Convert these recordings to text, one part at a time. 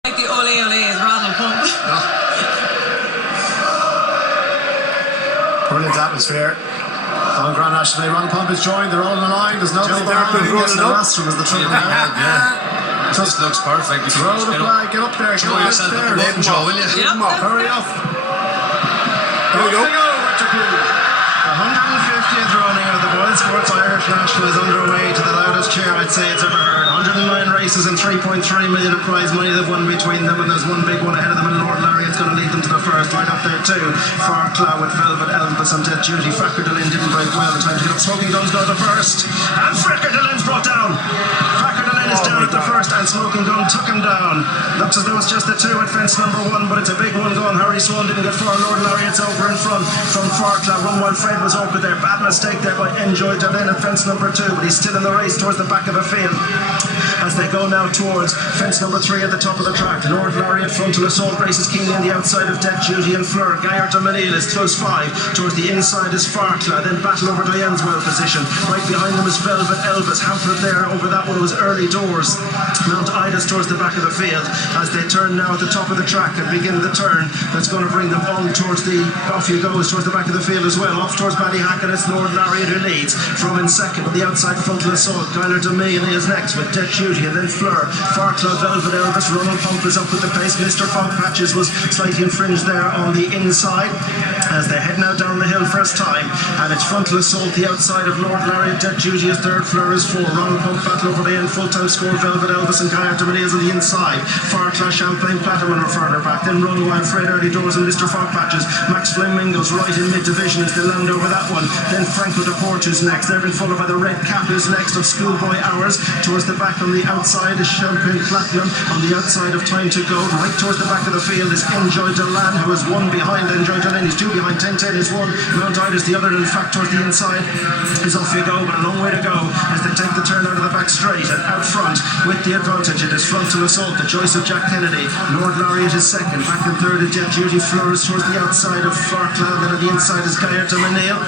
Like the ole ole is Ronald Pump. Brilliant atmosphere. On Grand National Day, Ronald Pump is joined. They're all in the line. There's nobody behind him. Yes, the Rostrum is the trouble now. Yeah. Just looks perfect. Throw the flag. Get up there. Get up there. Joe, will you? Come on. Hurry up. There we go. 150th running of the BoyleSports Irish National is underway to the loudest cheer I'd say it's ever heard. 109 races and 3.3 million of prize money they've won between them, and there's one big one ahead of them, and Lord Lariat's going to lead them to the first. Right up there too, Fairyhouse with Velvet Elvis on Dead Duty. Fairyhouse didn't break well. The time to get up. Smoking Guns go to the first, and Fairyhouse brought down. Fairyhouse is down at the first, and Smoking Gun took him down. Looks as though it's just the two at fence number one, but it's a big one going. Harry Swan didn't get far. Lord Lariat's over in front from Fairyhouse. One while Fred was over there. Bad mistake there by Enjoy Jardin at fence number two, but he's still in the race towards the back of the field as they go now towards fence number three at the top of the track. Lord Lariat, Frontal Assault races keenly on the outside of Dead Duty and Fleur. Gaillard Du Mesnil is close five. Towards the inside is Fairyhouse. Then Battle Over Diane's well positioned. Right behind them is Velvet Elvis. Hampered there over that one was Early Doors. Mount Ida's towards the back of the field as they turn now at the top of the track and begin the turn that's going to bring them on towards the off you goes towards the back of the field as well. Off towards Paddy and it's Lord Lariat who leads. From in second on the outside, Frontal Assault. Gaillard Du Mesnil is next with Dead Duty, and then Fleur. Fairyhouse, Velvet Elvis. Ronald Pump is up with the pace. Mr. Fog Patches was slightly infringed there on the inside as they head now down the hill first time, and it's Frontal Assault the outside of Lord Lariat. Dead Duty is third. Fleur is four. Ronald Pump battle over the end. Full time score. Velvet Elvis and Gaillard Du Mesnil is on the inside. Fairyhouse, Champagne Platinum are further back. Then Run Wild, Fred, Early Doors and Mr. Fog Patches. Max Flamingo's right in mid division as they land over that one. Then Franco de Porto's next. They're being followed by the Red Cap who's next of Schoolboy Hours. Towards the back on the outside is Champagne Platinum. On the outside of Time to Go. Right towards the back of the field is Enjoy Delan, who is one behind. Enjoy Delan, he's two behind. 10-10 is one. Mount Ida is the other. In fact, towards the inside is Off You Go, but a long way to go as they take the turn out of the back straight. And out front with the advantage it is Frontal Assault, the choice of Jack Kennedy. Lord Lariat is second. Back in third is Dead Duty. Fleurs towards the outside of Fairyhouse. Then on the inside is Gaillard Du Mesnil,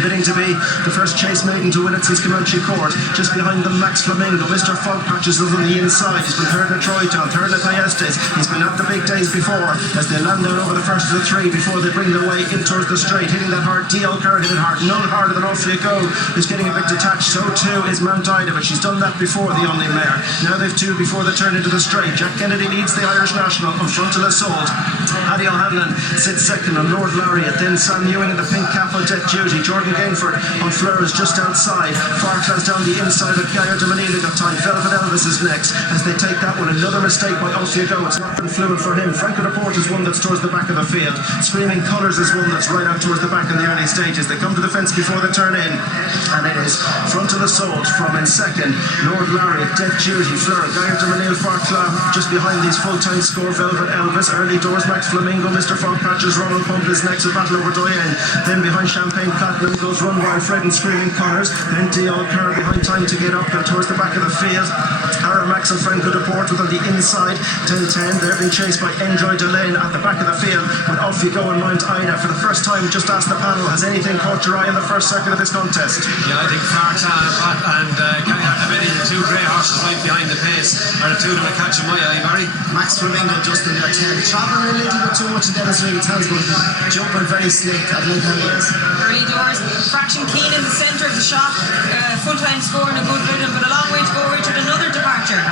bidding to be the first chase maiden to win it since Comanche Court. Just behind them, Max Flamingo. Mr. Fog Patches is on the inside. He's been third at Troytown, third at Thyestes. He's been at the big days before as they land down over the first of the three before they bring their way in towards the straight. Hitting that hard. DL Kerr hit it hard. None harder than Off You Go, who's getting a bit detached. So too is Mount Ida, but she's done that before, the only mare. Now they've two before they turn into the straight. Jack Kennedy leads the Irish National on Frontal Assault. Paddy O'Hanlon sits second on Lord Lariat. Then Sam Ewing in the pink cap on Dead Duty. Jordan Gainford on Fleur is just outside. Fairyhouse down the inside of Gaillard Du Mesnil got time. Velvet Elvis is next as they take that one. Another mistake by Off You Go. It's not been fluid for him. Franco de Porto is one that's towards the back of the field. Screaming Colours is one that's right out towards the back in the early stages. They come to the fence before they turn in, and it is Frontal Assault from in second. Lord Lariat, Dead Duty, Fleur, Gaillard Du Mesnil, Fairyhouse just behind these full-time score. Velvet Elvis, Early Doors, Max Flamingo, Mr. Fog Patches, Ronald Pump is next with Battle Over Diane. Then behind Champagne Platinum goes Run Wild, Fred and Screaming Connors. Then DL Kerr behind Time to Get Up and towards the back of the field. Max and Franco de Porto on the inside. 10-10. They're being chased by Enjoy Delane at the back of the field with Off You Go and Mount Ida. For the first time, just ask the panel, has anything caught your eye in the first second of this contest? Yeah, I think Fairyhouse and Gaillard Du Mesnil, the two grey horses right behind the pace, are the two that are catching my eye, Barry. Max Flamingo just in there 10. Travelling a little bit too much in Dennis Reed's hands, but jumping very slick. I think how he is. Early Doors, fraction keen in the centre of the shop. Full-time score and a good rhythm, but a long way to go, Richard. Another departure.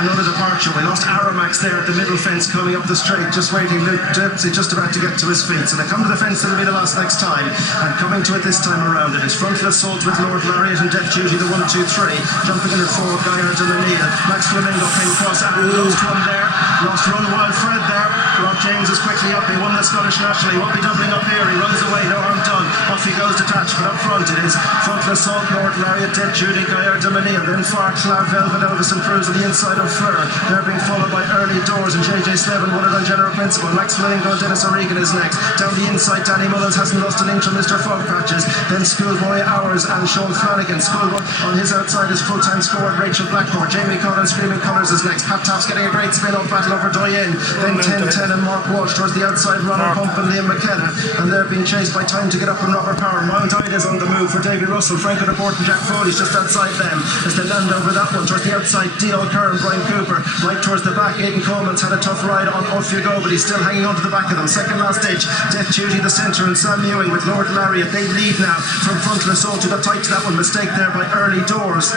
We lost Aramax there at the middle fence coming up the straight, just waiting. Dipsy just about to get to his feet. So they come to the fence, it'll be the last next time. And coming to it this time around, it is Frontal Assault with Lord Lariat and Dead Duty, the 1-2-3. Jumping in at 4, Gaillard Du Mesnil. Max Flamingo came across and lost one there. Lost Run Wild Fred there. Rob James is quickly up. He won the Scottish National. He won't be doubling up here. He runs away, no harm done. Off he goes detached, but up front it is Frontal Assault, Lord Lariat, Dead Duty, Gaillard Du Mesnil. Then Fairyhouse, Velvet Elvis improves on the inside of Fleur. They're being followed by Early Doors and JJ Slevin, won it on General Principle. Max Flamingo and Dennis O'Regan is next. Down the inside, Danny Mullins hasn't lost an inch on Mr. Fog Patches. Then Schoolboy Hours and Sean Flanagan. Schoolboy on his outside is full-time score. Rachel Blackmore. Jamie Collins, Screaming Colours is next. Pat Taft's getting a great spin off Battle Over Diane. Then 10-10 and Mark Walsh towards the outside, Ronald Pump and Liam McKenna, and they're being chased by Time to Get Up and Robert Power. Mount Ida is on the move for Davy Russell. Franco DePort and Jack Foley's just outside them as they land over that one towards the outside. D.L. Kerr and Brian Cooper right towards the back. Aidan Coleman's had a tough ride on Off You Go, but he's still hanging on to the back of them. Second last ditch, Death Duty the centre, and Sam Ewing with Lord Lariat. They lead now from Frontal Assault, who got tight to that one. Mistake there by early doors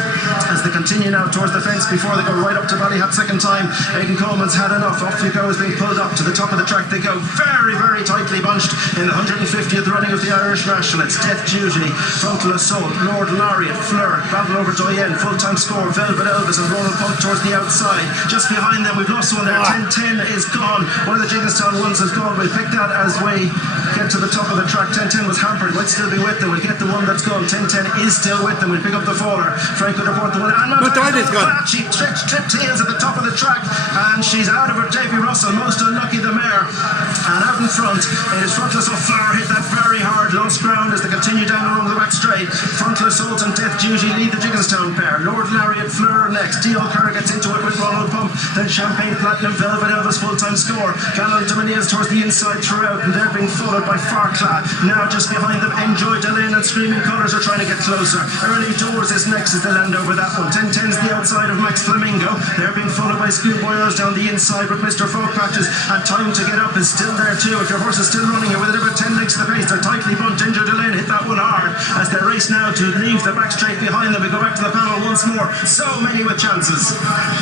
as they continue now towards the fence before they go right up to Ballyhat second time. Aidan Coleman's had enough. Off You Go is being pulled up to the top of the track. They go very, very tightly bunched in the 150th running of the Irish National. It's Death Duty, Frontal Assault, Lord Lariat, Fleur, Battle Over Doyen, full-time score, Velvet Elvis and Ronald Pump towards the outside. Just behind them, we've lost one there. 10-10 is gone. One of the Jigginstown ones is gone. We'll pick that as we get to the top of the track. 10-10 was hampered. Might still be with them. We'll get the one that's gone. 10-10 is still with them. We'll pick up the faller. Franco DePort the one. And she tripped heels at the top of the track, and she's out of her. Davy Russell, most unlucky the mare. And out in front, it is Frontal Assault. Flower hit that very hard. Lost ground as they continue down along the back straight. Frontal Assault and Death Duty lead the Jigginstown pair. Lord Lariat, Fleur next. D.L. Kerr gets into it with Ronald Pump. Then Champagne Platinum, Velvet Elvis, full-time score. Gaillard Du Mesnil towards the inside throughout, and they're being followed by Farcla. Now just behind them, Enjoy Delane and Screaming Colours are trying to get closer. Early Doors is next as they land over that one. 10-10's the outside of Max Flamingo. They're being followed by Schoolboyers down the inside with Mr. Folk Patches, and Time to Get Up is still there too. If your horse is still running, you're within about 10 lengths of the pace. They're tightly bumped. Enjoy Delane hit that one hard as they race now to leave the back straight behind them. We go back to the panel once more. So many with chances.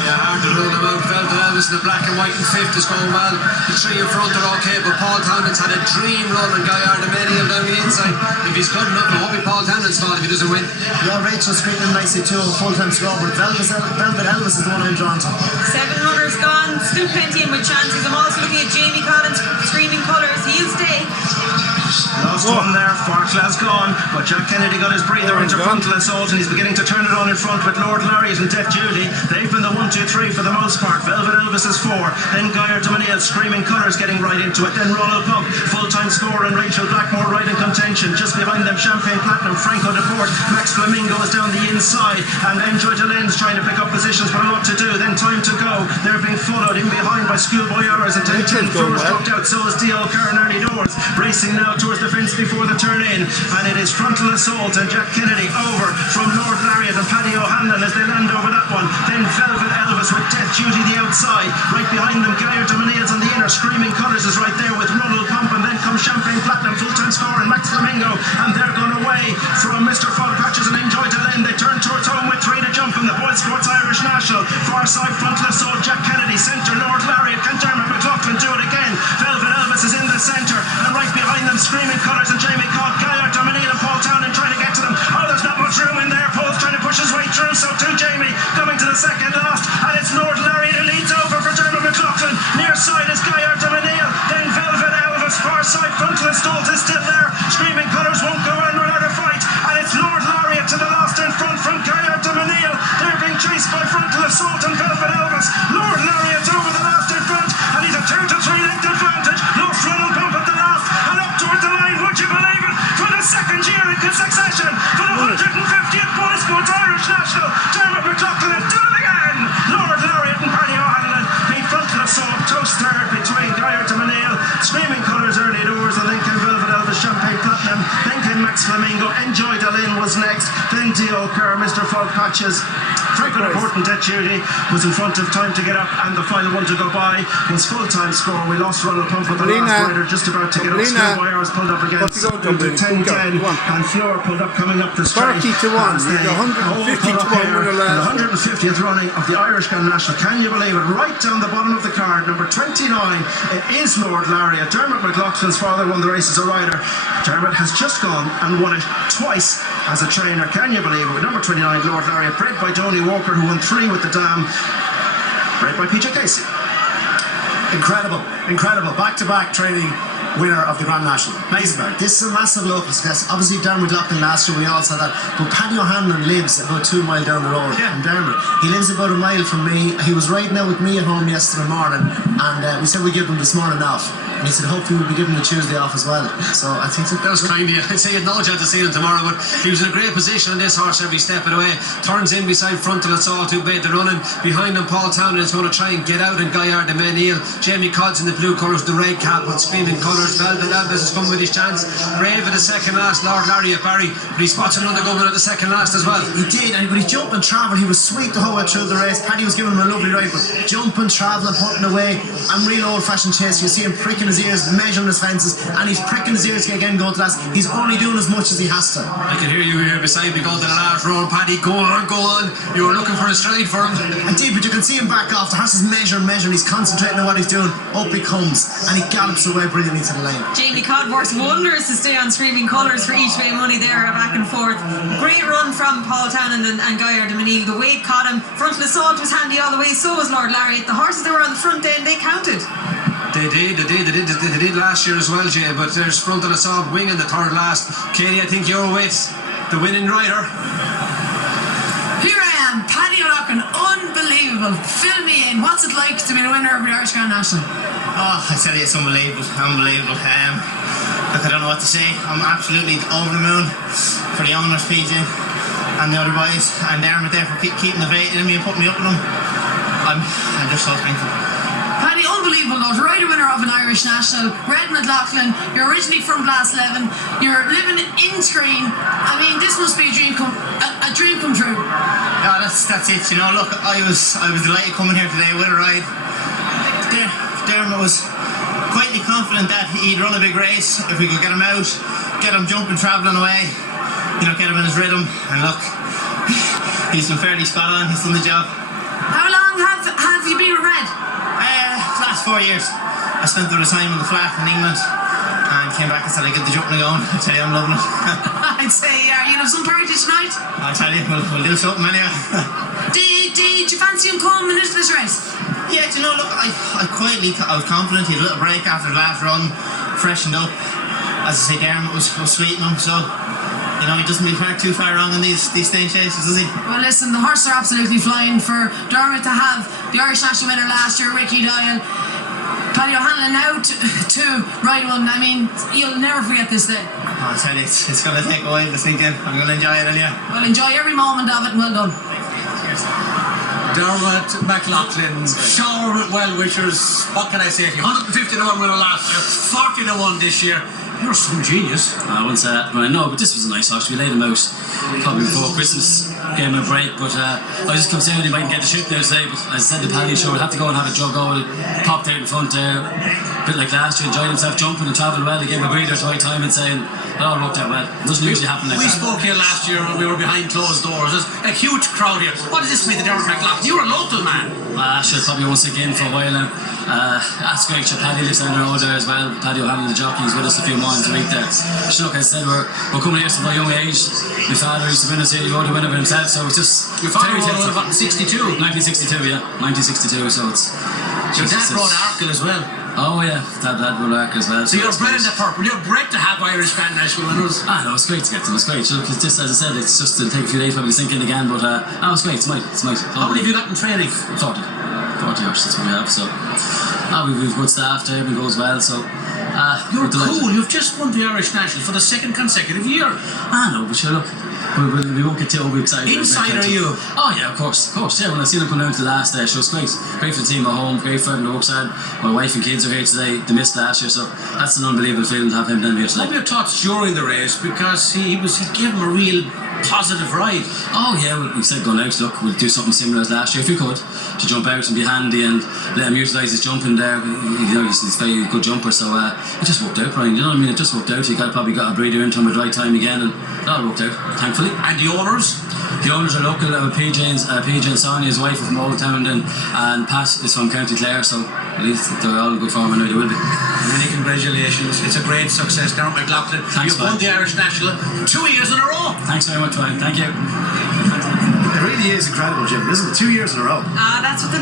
Yeah, hard to rule them out. Velvet Elvis in the black and white in fifth is going well. The three in front are okay, but Paul Townend's had a dream run and Gaillard Du Mesnil down the inside. If he's good enough, it won't be Paul Townend's fault if he doesn't win. Yeah, Rachel's screaming nicely too, full-time score, but Velvet Elvis is the one I'm drawn to. 700's gone, still plenty in with chances. I'm also looking at Jamie Collins, Screaming Colours. He'll stay. Lost one there, Farcla's gone, but Jack Kennedy got his breather into Frontal Assault, and he's beginning to turn it on in front with Lord Lariat and Death Duty. They've been the 1-2-3 for the most part. Velvet Elvis is 4, then Gaillard Du Mesnil, Screaming Colours getting right into it, then Ronald Pump, full-time score, and Rachel Blackmore right in contention. Just behind them, Champagne Platinum, Franco DePort, Max Flamingo is down the inside, and Enjoy Delane's trying to pick up positions, but a lot to do. Then Time to Go, they're being followed in behind by Schoolboyers, and 10-10 Fleurs dropped out, so is D.L. Kerr and Early Doors, racing now towards the fence before the turn in, and it is Frontal Assault and Jack Kennedy over from Lord Lariat and Paddy O'Hanlon as they land over that one. Then Velvet Elvis with Death Duty the outside, right behind them Gaillard Du Mesnil's on the inner. Screaming Colours is right there with Ronald Pump, and then comes Champagne Platinum, full-time score, and Max Flamingo, and they're gone away from Mr. Folk Patches and Enjoy Delane. They turn towards home with 3 to jump from the BoyleSports Irish National. Far side Frontal Assault, Jack Kennedy, centre Lord Lariat. Can Dermot McLoughlin do it again? Velvet Elvis is in the centre, and right behind them Screaming Colours and Jamie Cobb, Gaillard Du Mesnil and Paul Townend trying to get to them. Oh, there's not much room in there. Paul's trying to push his way through, so too Jamie coming to the second last, and it's Lord Lariat who leads over for Dermot McLoughlin. Near side is Gaillard Du Mesnil, then Velvet Elvis. Far side Frontal Assault is still there. Screaming Colours won't go in without a fight, and it's Lord Lariat to the last in front from Gaillard Du Mesnil. They're being chased by Frontal Assault and Velvet Elvis. Lord Lariat's over the last in front, and he's a 2-3 length advantage. Lost Ronald Pump at the last, and up toward the line, would you believe it, for the second year in succession, for the 150th BoyleSports Irish National, Dermot McLoughlin has done it again. Lord Lariat and Paddy O'Hanlon beat Frontal Assault, close third between Gaillard Du Mesnil, Screaming Colours, Early Doors, and then came Velvet Elvis, Champagne Platinum, then came Max Flamingo. Enjoy Delane was next, then D.O. Kerr, Mr. Folk Patches, Franco DePort and Death Duty was in front of Time to Get Up, and the final one to go by was full-time score. We lost Ronald Pump with the last rider just about to get up. Schoolboyers pulled up against 10-10, and Fleur pulled up coming up the straight. 30 to 1, the 150 to 1 winner last. The 150th running of the Irish Gun National. Can you believe it? Right down the bottom of the card, number 29, it is Lord Lariat. Dermot McLaughlin's father won the race as a rider. Dermot has just gone and won it twice as a trainer. Can you believe it? With number 29, Lord Lariat, bred by Donny Walker, who won 3 with the Dam, bred by PJ Casey. Incredible. Back-to-back training winner of the Grand National. Amazing. This is a massive local success. Obviously, Dermot McLoughlin last year, we all saw that. But Paddy O'Hanlon lives about 2 miles down the road from Dermot. He lives about a mile from me. He was riding out with me at home yesterday morning, and we said we'd give him this morning off. And he said hopefully we'll be given the Tuesday off as well. So I think that was kind of you. I'd say you'd no chance to see him tomorrow, but he was in a great position on this horse every step of the way. Turns in beside Frontal Assault, who made the running. Behind him, Paul Townend is going to try and get out, and Gaillard Du Mesnil. Jamie Codd's in the blue colours, the red cap with screaming colours. Velvet Elvis has come with his chance. Brave at the second last, Lord Lariat Barry, but he spots another good one at the second last as well. He did, and when he jumped and travelled, he was sweet the whole way through the race. Paddy was giving him a lovely ride, but jumping, travelling, putting away, and real old-fashioned chase. You see him pricking his ears, measuring his fences, and he's pricking his ears again going to last. He's only doing as much as he has to. I can hear you here beside me going to the last round. Paddy, go on, go on. You were looking for a stride for him. Indeed, but you can see him back off. The horse is measuring, he's concentrating on what he's doing. Up he comes, and he gallops away brilliantly to the lane. Jamie Codd works wonders to stay on screaming colours for each way money there, back and forth. Great run from Paul Townend and Gaillard Du Mesnil. The weight caught him. Frontal Assault was handy all the way, so was Lord Lariat. The horses that were on the front end, they counted. They did last year as well, Jay, but there's Frontal Assault winging the third last. Katie, I think you're with the winning rider. Here I am, Paddy O'Loughlin, unbelievable. Fill me in. What's it like to be the winner of the Irish Grand National? Oh, I tell you, it's unbelievable. Look, I don't know what to say. I'm absolutely over the moon for the owners, PJ, and the other boys, and Dermot there for keeping the faith in me and putting me up with them. I'm just so thankful. Paddy, unbelievable though, to ride a winner of an Irish National, Red McLoughlin, you're originally from Glasslevin, you're living in Screen. I mean, this must be a dream come true. Yeah, that's it. You know, look, I was delighted coming here today with a ride. Dermot was quietly confident that he'd run a big race if we could get him out, get him jumping, travelling away, you know, get him in his rhythm. And look, he's been fairly spot on. He's done the job. How long have you been with Red? Last 4 years. I spent a bit of time in the flat in England and came back and said I get the jumping going. I tell you, I'm loving it. I'd say, you have some party tonight? I tell you, we'll do something anyway. Did you fancy him coming into this race? Yeah, do you know, look, I was confident. He had a little break after the last run, freshened up. As I say, Dermot was sweeting him, so you know, he doesn't really track too far wrong on these staying chases, does he? Well, listen, the horses are absolutely flying. For Dermot to have the Irish National winner last year, Ricky Doyle, Paddy O'Hanlon now to ride one. I mean, you'll never forget this day. Oh, I tell you, it's going to take a while to sink in. I'm going to enjoy it, anyway. Well, enjoy every moment of it, and well done. Cheers. Dermot, McLoughlin, shower with well-wishers. What can I say to you? 150 to 1 winner last year, 40 to 1 this year. You're some genius. I wouldn't say that, but I know, but this was a nice horse. We laid him out probably before Christmas, gave him a break, but I just considered he might get the ship there today, but as I said to Paddy, sure, we'll have to go and have a jug over. Popped out in front there, a bit like last year, enjoyed himself jumping and travelled well. He gave him a breather at the right time and saying, it all worked out well. It doesn't usually happen like we that. We spoke here last year when we were behind closed doors. There's a huge crowd here. What does this mean to Dermot McLoughlin? You're a local man. Sure, probably won't stick in for a while now. That's great. Sure, Paddy lives down the road there as well. Paddy O'Hanlon, the jockey, is with us a few mornings a week there. Sure, like I said, we're coming here from a young age. My father used to win us here, he rode the winner of himself, so it's just... Your father rode about 62? 1962, yeah. 1962, so it's... Your dad rode Arkle as well. Oh yeah, Dad rode Arkle as well. So you're bred in the purple. You're bred to have Irish Grand National winners. No, it's great to get them. It's great. Look, it's just as I said, it's just to take a few days probably to sink in again, but it's great. It's nice. How many have you got in training? 40 horses we have. So we've good staff there. Everything goes well. So you're cool. You've just won the Irish National for the second consecutive year. No, but sure, look. We won't get too overexcited. Inside are you? Oh yeah, of course. Yeah, when I seen them come down to the last day, so it's great. Great for the team at home, great for everyone who works hard. My wife and kids are here today. They missed last year, so that's an unbelievable feeling to have him down here today. What were your thoughts during the race? Because he gave him a real positive ride. Oh yeah, we said going out, look, we'll do something similar as last year if we could, to jump out and be handy and let him utilise his jumping there. You know, he's a very good jumper, so it just worked out, Brian. You know what I mean? It just worked out. He probably got a breather into him at the right time again, and it all worked out, thankfully. And the owners? The owners are local. PJ and Sonia, his wife, are from Old Town, and Pat is from County Clare, so at least they're all in good form. I know they will be. Many congratulations. It's a great success, Dermot McLoughlin. Thanks, You've won the Irish National 2 years in a row. Thanks very much, Ryan. Thank you. It really is incredible, Jim, isn't it? 2 years in a row. That's what the